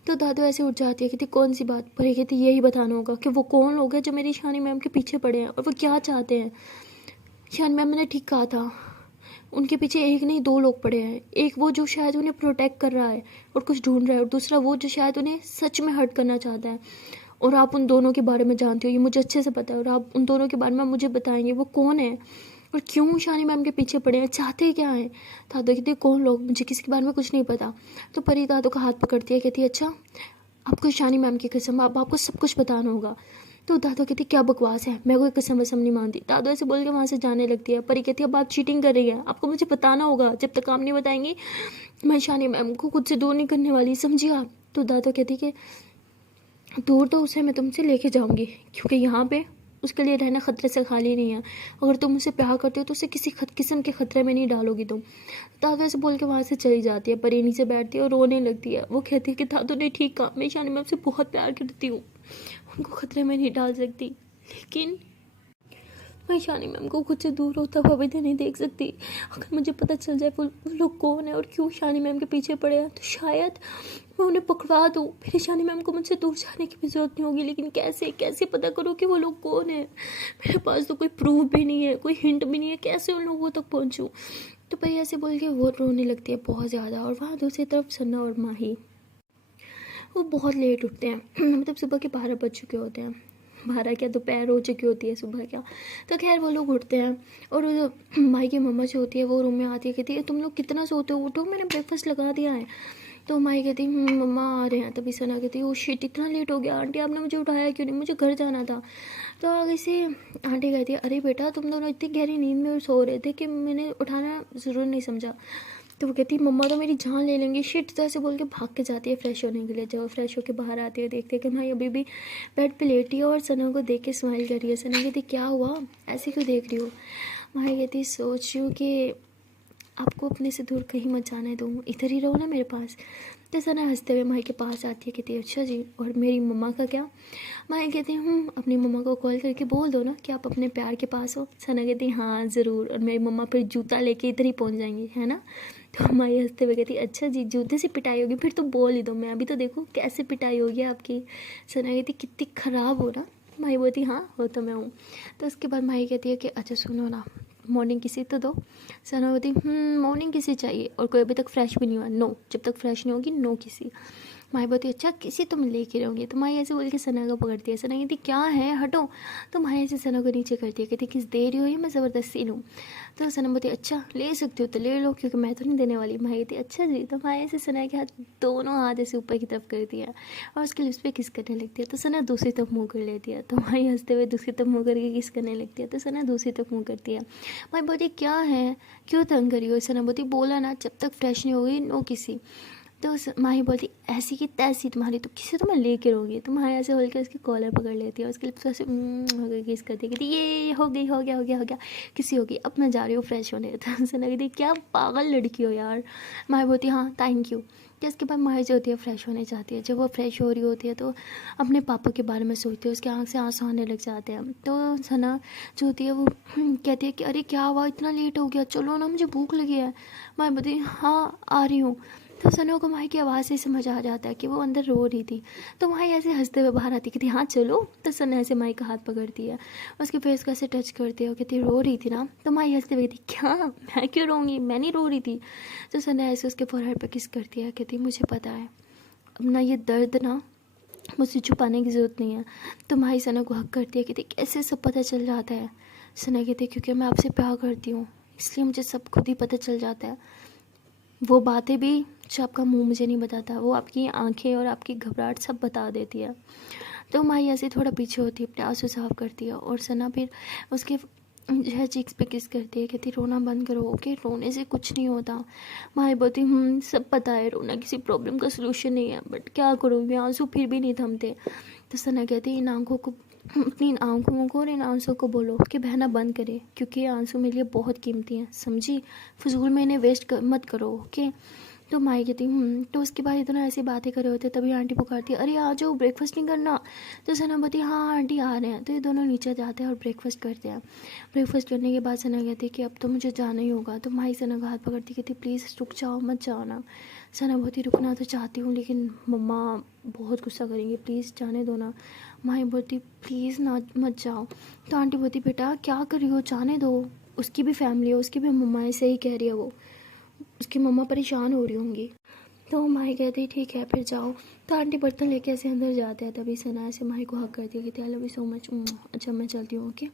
तो दादू ऐसे उठ जाती है, कहती कौन सी बात? परी कहती यही बताना होगा कि वो कौन लोग हैं जो मेरी ईशानी मैम के पीछे पड़े हैं और वो क्या चाहते हैं। ईशानी मैम ने ठीक कहा था, उनके पीछे एक नहीं दो लोग पड़े हैं, एक वो जो शायद उन्हें प्रोटेक्ट कर रहा है और कुछ ढूंढ रहा है, और दूसरा वो जो शायद उन्हें सच में हर्ट करना चाहता है। और आप उन दोनों के बारे में जानते हो, ये मुझे अच्छे से पता है, और आप उन दोनों के बारे में मुझे बताएंगे वो कौन है और क्यों शानी मैम के पीछे पड़े हैं, चाहते क्या हैं। दादू कहते कौन लोग? मुझे किसी के बारे में कुछ नहीं पता। तो परी दादू का हाथ पकड़ती है, कहती है अच्छा आपको शानी मैम की कसम, अब आपको सब कुछ बताना होगा। तो दादू कहती क्या बकवास है, मैं कोई कसम वसम नहीं मानती। दादू ऐसे बोल के वहाँ से जाने लगती है। परी कहती है अब आप चीटिंग कर रही है, आपको मुझे बताना होगा, जब तक आप नहीं बताएंगी मैं शानी मैम को खुद से दूर नहीं करने वाली, समझिए आप। तो दादू कहती कि दूर तो उसे मैं तुमसे लेके जाऊंगी, क्योंकि यहाँ पे उसके लिए रहना खतरे से खाली नहीं है। अगर तुम उसे प्यार करते हो तो उसे किसी किस्म के खतरे में नहीं डालोगी तुम। दादू ऐसे बोल के वहाँ से चली जाती है। परी नीचे बैठती है और रोने लगती है। वो कहती है कि दादू ने ठीक कहा, मैं शानी मैम से बहुत प्यार करती हूँ, उनको खतरे में नहीं डाल सकती, लेकिन मैं शानी मैम को खुद से दूर होता हुआ भी नहीं देख सकती। अगर मुझे पता चल जाए वो लोग कौन है और क्यों शानी मैम के पीछे पड़े हैं, तो शायद मैं उन्हें पकड़ा दूँ, फिर शानी मैम को मुझसे दूर जाने की भी ज़रूरत नहीं होगी। लेकिन कैसे कैसे पता करूँ कि वो लोग कौन है? मेरे पास तो कोई प्रूफ भी नहीं है, कोई हिंट भी नहीं है, कैसे उन लोगों तक पहुँचूँ? तो भाई ऐसे बोल के वो रोने लगती है बहुत ज़्यादा। और वहाँ दूसरी तरफ सन्ना और माही वो बहुत लेट उठते हैं, मतलब सुबह के 12 बज चुके होते हैं, 12 क्या दोपहर हो चुकी होती है, सुबह क्या। तो खैर वो लोग उठते हैं और माई की मम्मा जो होती है वो रूम में आती है, कहती है तुम लोग कितना सोते हो, उठो मैंने ब्रेकफास्ट लगा दिया है। तो माई कहती मम्मा आ रहे हैं। तभी सना कहती ओ शिट इतना लेट हो गया आंटी, आपने मुझे उठाया क्यों नहीं, मुझे घर जाना था। तो आगे से आंटी कहती है अरे बेटा तुम दोनों इतनी गहरी नींद में सो रहे थे कि मैंने उठाना ज़रूर नहीं समझा। तो वो कहती मम्मा तो मेरी जान ले लेंगी, शिट। तो ऐसे बोल के भाग के जाती है फ्रेश होने के लिए। जब फ्रेश होकर बाहर आती है देखते हैं कि भाई अभी भी बेड पे लेटी है और सना को देख के स्माइल कर रही है। सना कहती क्या हुआ, ऐसे क्यों देख रही हो? भाई कहती सोच रही हूँ कि आपको अपने से दूर कहीं मत जाने दूँ, इधर ही रहो ना मेरे पास। तो सना हंसते हुए माई के पास आती है, कहती अच्छा जी और मेरी मम्मा का क्या? माई कहती अपनी मम्मा को कॉल करके बोल दो ना कि आप अपने प्यार के पास हो। सना कहती हाँ ज़रूर, और मेरी मम्मा फिर जूता लेके इधर ही पहुंच जाएंगी, है ना। तो माई हंसते हुए कहती अच्छा जी जूते से पिटाई होगी, फिर तो बोल ही दो, मैं अभी तो देखूँ कैसे पिटाई होगी आपकी। सना कहती कितनी ख़राब हो ना। माई बोलती हाँ हो तो मैं हूँ। तो उसके बाद माई कहती है कि अच्छा सुनो ना, मॉर्निंग किसी तो दो। सना होती मॉर्निंग किसी चाहिए और कोई अभी तक फ्रेश भी नहीं हुआ, नो, जब तक फ्रेश नहीं होगी नो किसी। माई बोलती अच्छा किसी तुम लेके रहोगे। तो माई ऐसे बोल के सना को पकड़ती है। सना कहती क्या है हटो। तो माई ऐसे सना को नीचे करती है, कहती किस दे रही हो, ये मैं ज़बरदस्ती लूँ। तो सना बोलती अच्छा ले सकती हो तो ले लो, क्योंकि मैं तो नहीं देने वाली। माई कहती अच्छा जी। तो माई ऐसे सना के हाथ दोनों हाथ ऐसे ऊपर की तरफ करती है और उसके लिप्स पे किस करने लगती है। तो सना दूसरी तरफ मुँह कर लेती है। तो माई हंसते हुए दूसरी तरफ मुँह करके किस करने लगती है। तो सना दूसरी तरफ मुँह करती है। माई बोलती क्या है, क्यों तंग करी हो? सना बोलती बोला ना जब तक फ्रेश नहीं होगी नो किसी। तो माही बोलती ऐसी की तैसी तुम्हारी, तो किसी तो मैं लेके रहूँगी। तो माही ऐसे बोल के उसकी कॉलर पकड़ लेती है और उसके लिप्स ऐसे हो गई किस करती है, कहती ये हो गई, हो गया हो गया हो गया, किसी होगी, अब मैं जा रही हूँ फ्रेश होने। तो सना कहती क्या पागल लड़की हो यार। माही बोलती हाँ थैंक यू। तो इसके बाद माही जो होती है फ्रेश होने जाती है। जब वो फ्रेश हो रही होती है तो अपने पापा के बारे में सोचती है, उसके आँख से आंसू आने लग जाते हैं। तो सना जो होती है वो कहती है कि अरे क्या हुआ, इतना लेट हो गया, चलो ना मुझे भूख लगी है। माही बोलती हाँ आ रही हूँ। तो सना को माही की आवाज़ से समझ आ जाता है कि वो अंदर रो रही थी। तो माही ऐसे हंसते हुए बाहर आती, कहती हाँ चलो। तो सना ऐसे माही का हाथ पकड़ती है, उसके फेस को ऐसे टच करती है और कहती रो रही थी ना। तो माही हंसते हुए कहती क्या, मैं क्यों रोऊंगी, मैं नहीं रो रही थी। तो सना ऐसे उसके फोरहेड पर किस करती है, कहती मुझे पता है अब ना ये दर्द ना मुझसे छुपाने की ज़रूरत नहीं है। तो माही सना को हक करती है, कहती कैसे सब पता चल जाता है। सना कहती क्योंकि मैं आपसे प्यार करती हूँ, इसलिए मुझे सब खुद ही पता चल जाता है। वो बातें भी जो आपका मुंह मुझे नहीं बताता, वो आपकी आंखें और आपकी घबराहट सब बता देती है। तो माही ऐसे थोड़ा पीछे होती है, अपने आंसू साफ करती है और सना फिर उसके जो है चिक्स पे किस करती है, कहती रोना बंद करो, ओके, रोने से कुछ नहीं होता। माही बोलती सब पता है, रोना किसी प्रॉब्लम का सलूशन नहीं है, बट क्या करूँ, ये आंसू फिर भी नहीं थमते। तो सना कहती इन आंखों को, अपनी इन आंखों को और इन आंसू को बोलो कि बहना बंद करे, क्योंकि ये आंसू मेरे लिए बहुत कीमती हैं, समझी, फजूल में इन्हें वेस्ट मत करो, ओके। तो माई कहती तो उसके बाद इतना ऐसी बातें कर रहे होते, तभी आंटी पुकारती है, अरे आ जाओ, ब्रेकफास्ट नहीं करना। तो सना बोलती हाँ आंटी आ रहे हैं। तो ये दोनों नीचे जाते हैं और ब्रेकफास्ट करते हैं। ब्रेकफास्ट करने के बाद सना कहती है कि अब तो मुझे जाना ही होगा। तो माई सना का हाथ पकड़ती, कहती प्लीज़ रुक जाओ, मत जाओ ना। सना बोलती रुकना तो चाहती हूँ, लेकिन मम्मा बहुत गुस्सा करेंगी, प्लीज़ जाने दो ना। माई बोलती प्लीज़ ना मत जाओ। तो आंटी बोलती बेटा क्या कर रही हो, जाने दो, उसकी भी फैमिली है, उसकी भी मम्मा है, सही कह रही है वो, उसकी मम्मा परेशान हो रही होंगी। तो माही कहती ठीक है फिर जाओ। तो आंटी बर्तन लेके ऐसे अंदर जाते हैं, तभी सना ऐसे माही को हक करती है, कहती I love you so much, अच्छा मैं चलती हूँ, ओके।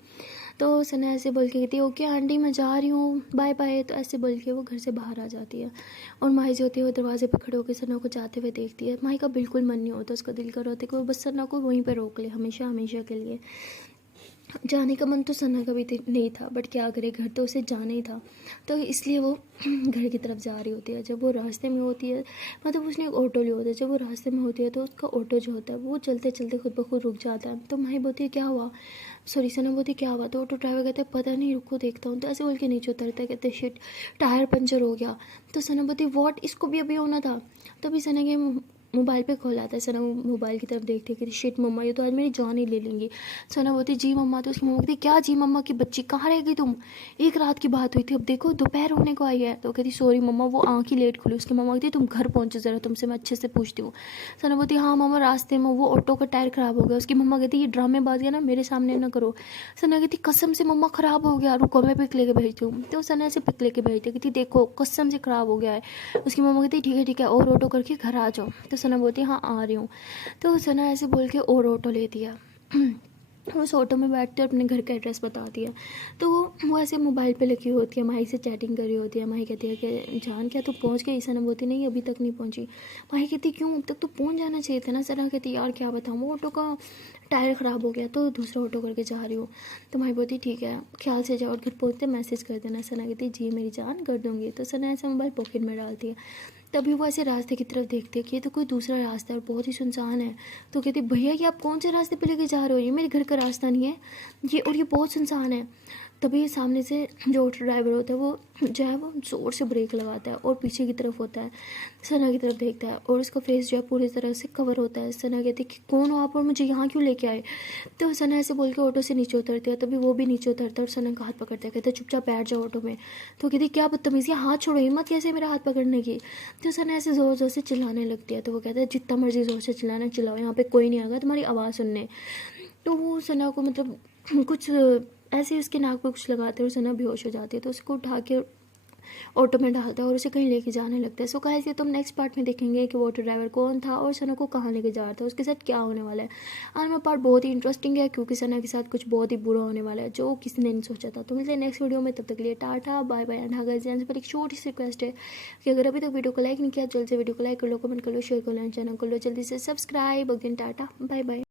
तो सना ऐसे बोल के कहती है ओके आंटी मैं जा रही हूँ, बाय बाय। तो ऐसे बोल के वो घर से बाहर आ जाती है और माही जो होती है वो दरवाजे पर खड़े होकर सना को जाते हुए देखती है। माही का बिल्कुल मन नहीं होता, उसका दिल कर रहा होता है कि वो बस सना को वहीं पर रोक ले हमेशा हमेशा के लिए। जाने का मन तो सना का भी नहीं था, बट क्या करे, घर तो उसे जाना ही था, तो इसलिए वो घर की तरफ जा रही होती है। जब वो रास्ते में होती है, मतलब उसने एक ऑटो लिया होता है, जब वो रास्ते में होती है तो उसका ऑटो जो होता है वो चलते चलते खुद ब खुद रुक जाता है। तो माही बोलती है क्या हुआ, सॉरी सना बोलती क्या हुआ। तो ऑटो ड्राइवर कहते हैं पता नहीं, रुको देखता हूँ। तो ऐसे बोल के नीचे उतरता है, कहते शिट टायर पंचर हो गया। तो सना बोलती वॉट, इसको भी अभी होना था। तभी सना के मोबाइल पे कॉल आता है, सना मोबाइल की तरफ देखती है कि शिट मम्मा ये तो आज मेरी जान ही ले लेंगी। सना बोलती जी मम्मा। तो उसकी मम्मा कहती क्या जी मम्मा की बच्ची, कहाँ रह गई तुम, एक रात की बात हुई थी, अब देखो दोपहर होने को आई है। तो कहती सॉरी मम्मा वो आँख ही लेट खुली। उसकी मम्मा कहती तुम घर पहुँचो ज़रा, तुमसे मैं अच्छे से पूछती हूँ। सना बोलती हाँ मम्मा रास्ते में वो ऑटो का टायर ख़राब हो गया। उसकी मम्मा कहती ये ड्रामेबाजी ना मेरे सामने ना करो। सना कहती कसम से मम्मा ख़राब हो गया, रुको मैं पिक लेके भेजती हूँ। तो सना से पिक लेके भेजती, कहती देखो कसम से ख़राब हो गया है। उसकी मम्मा कहती ठीक है और ऑटो करके घर आ जाओ। तो सना बोलती हाँ आ रही हूँ। तो सना ऐसे बोल के और ऑटो लेती है। उस ऑटो में बैठ कर अपने घर का एड्रेस बताती है। तो वो ऐसे मोबाइल पे लगी होती है, माही से चैटिंग कर रही होती है। माही कहती है कि जान क्या तू पहुंच गई। सना बोलती नहीं अभी तक नहीं पहुंची। माही कहती क्यों, अब तक तो पहुंच जाना चाहिए था ना। सना कहती यार क्या बताऊँ, वो ऑटो का टायर ख़राब हो गया तो दूसरा ऑटो करके जा रही हूँ। तो माही बोलती ठीक है ख्याल से जाओ और घर पहुँचते मैसेज कर देना। सना कहती जी मेरी जान कर दूँगी। तो सना ऐसे मोबाइल पॉकेट में डालती है। तभी वो ऐसे रास्ते की तरफ देखते हैं कि ये तो कोई दूसरा रास्ता है और बहुत ही सुनसान है। तो कहते भैया ये आप कौन से रास्ते पे लेके जा रहे हो, ये मेरे घर का रास्ता नहीं है ये, और ये बहुत सुनसान है। तभी सामने से जो ऑटो ड्राइवर होता है वो जो है वो ज़ोर से ब्रेक लगाता है और पीछे की तरफ होता है, सना की तरफ देखता है और उसका फेस जो है पूरी तरह से कवर होता है। सना कहती कि कौन हो आप और मुझे यहाँ क्यों लेके आए। तो सना ऐसे बोल के ऑटो से नीचे उतरती है। तभी वो भी नीचे उतरता है और सना का हाथ पकड़ता है, कहता है चुपचाप बैठ जाओ ऑटो में। तो कहती क्या बदतमीज़ी, हाथ छोड़ो, हिम्मत कैसे मेरा हाथ पकड़ने की। तो सना ऐसे ज़ोर ज़ोर से चिल्लाने लगती है। तो वो कहता है जितना मर्जी ज़ोर से चिल्लाना चिल्लाओ, यहाँ पे कोई नहीं आएगा तुम्हारी आवाज़ सुनने। तो वो सना को मतलब कुछ ऐसे उसके नाक पे कुछ लगाते हैं और सना बेहोश हो जाती है। तो उसको उठा के ऑटो में डालता है और उसे कहीं लेके जाने लगता है। सो गाइस ये तुम नेक्स्ट पार्ट में देखेंगे कि वो ऑटो ड्राइवर कौन था और सना को कहाँ लेके जा रहा था, उसके साथ क्या होने वाला है। आने वाला पार्ट बहुत ही इंटरेस्टिंग है क्योंकि सना के साथ कुछ बहुत ही बुरा होने वाला है जो किसी ने नहीं सोचा था। तो मिलते हैं नेक्स्ट वीडियो में, तब तक के लिए टाटा बाय बाय। एंड हाँ गाइस यहाँ पर एक छोटी सी रिक्वेस्ट है कि अगर अभी तक वीडियो को लाइक नहीं किया जल्दी से वीडियो को लाइक कर लो, कमेंट कर लो, शेयर कर लो, चैनल कर लो जल्दी से subscribe. Again tata bye bye.